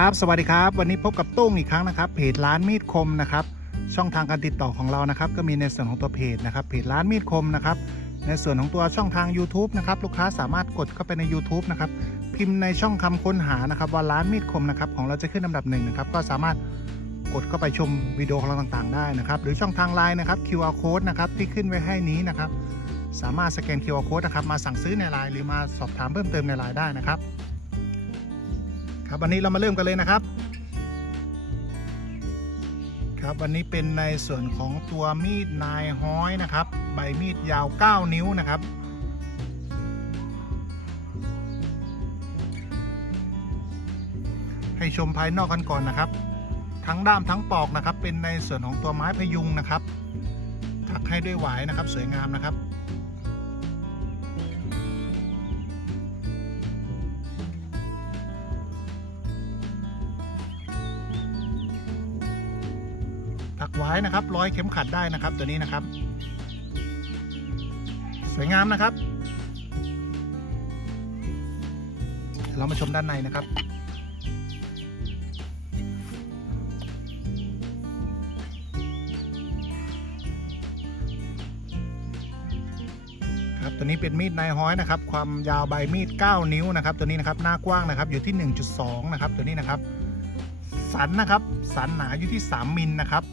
ครับ สวัสดีครับ วันนี้พบกับตุ้งอีกครั้งนะครับ เพจร้านมีดคมนะครับ ช่องทางการติดต่อของเรานะครับ ก็มีในส่วนของตัวเพจนะครับ เพจร้านมีดคมนะครับ ในส่วนของตัวช่องทาง YouTube นะครับ ลูกค้าสามารถกดเข้าไปใน YouTube นะครับ พิมพ์ในช่องคำค้นหานะครับ ว่าร้านมีดคมนะครับ ของเราจะขึ้นลำดับหนึ่งนะครับ ก็สามารถกดเข้าไปชมวิดีโอของเราต่างๆ ได้นะครับ หรือช่องทางไลน์นะครับ QR code นะครับ ที่ขึ้นไว้ให้นี้นะครับ สามารถสแกน QR code นะครับ มาสั่งซื้อในไลน์หรือมาสอบถามเพิ่มเติมในไลน์ได้นะครับ ครับวันนี้เรามาเริ่มกันเลยนะครับ ครับวันนี้เป็นในส่วนของตัวมีดนายห้อยนะครับ ใบมีดยาว 9 นิ้วนะครับให้ชมภายนอกกันก่อนนะครับ ทั้งด้ามทั้งปอกนะครับ เป็นในส่วนของตัวไม้พยุงนะครับ ถักให้ด้วยหวายนะครับ สวยงามนะครับ ถักไว้นะครับร้อยเข็มขัดได้นะครับตัวนี้นะครับ สวยงามนะครับ เรามาชมด้านในนะครับครับตัวนี้เป็นมีดนายห้อยนะครับ ความยาวใบมีด 9 นิ้วนะครับ ตัวนี้นะครับหน้ากว้างนะครับ อยู่ที่ 1.2 นะครับ ตัวนี้นะครับ สันนะครับ สันหนาอยู่ที่ 3 มิลนะครับ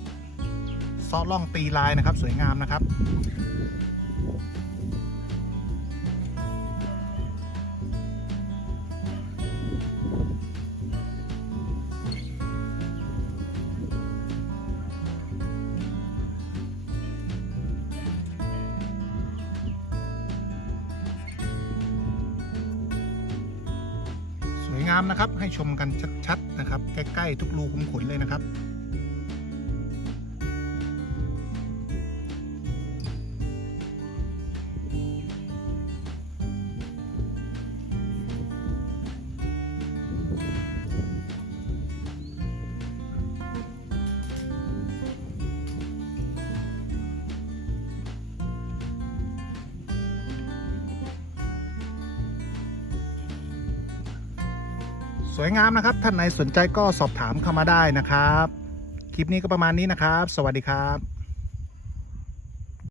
ซอล่องตีลายนะครับ สวยงามนะครับสวยงามนะครับให้ชมกันชัดๆนะครับ ใกล้ ๆ ทุกรูขุมขนเลยนะครับ สวยงามนะครับ ท่านไหนสนใจก็สอบถามเข้ามาได้นะครับ คลิปนี้ก็ประมาณนี้นะครับ สวัสดีครับ